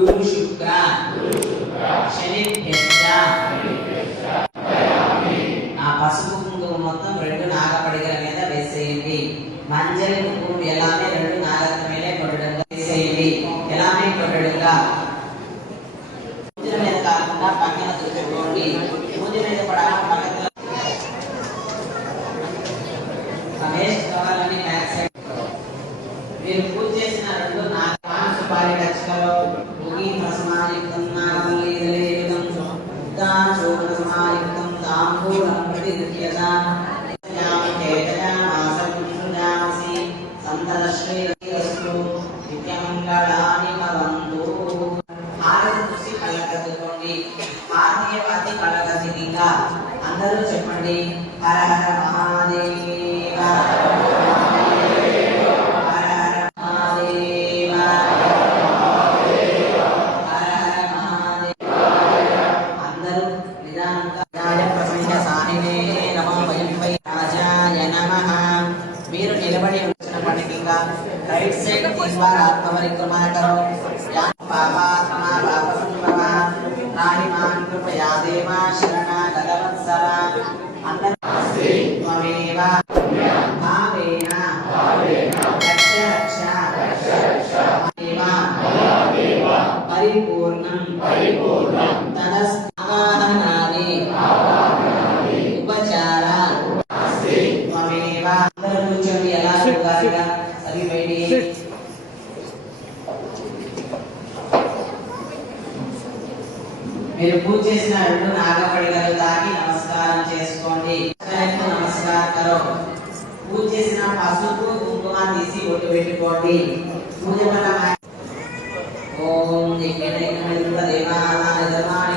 గురు శుక్ర శనిభ్యశ్చ పసుపు కుంకుమ మొత్తం రెండు నాగపడిగల మీద వేసేయండి. మంజరి కుంకుమ రెండు నాగల మీద కొట్టడంగా వేసేయండి. కొట్టడంగా. మీద కాకుండా పక్కన చూసుకోండి పూజ మీద పక్కన కావాలని మీరు పూజ చేసిన రెండు నాగమాంస పాలిటక్షలో ముగి ప్రసమాయుక్తం నాగమల్లీదలేయుతం ఉద్దాచూర్ణ సమాయుక్తం తాంబూలం ప్రతిగృహ్యత సంతలశ్రీరస్తు నిత్యమంగళాని భవంతు హారతి చూసి కళ్ళకద్దుకోండి హారతీయ కళ్ళకద్దిగా అందరూ చెప్పండి. హర హర మహాదేవ. నిలబడి వచ్చిన రైట్ సైడ్ ఈశ్వర ఆత్మపరిక్రమణ కరో యా కృపయా దేవా శరణ గగవత్సర అందరూ త్వమేవ భావేన. రక్ష రక్ష. పరిపూర్ణం. తదస్వాహనాది. ఉపచార త్వమేవ మీరు పూజ చేసిన రెండు నాగపడిగలు తాకి నమస్కారం చేసుకోండి. నమస్కారం కరో పూజ చేసిన పసుపు కుంకుమ తీసి ఒట్టు పెట్టుకోండి. పూజ ఓం దిగ్విజయకమింద్ర దేవానాయ ధర్మాణి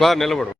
బాగా నిలబడు.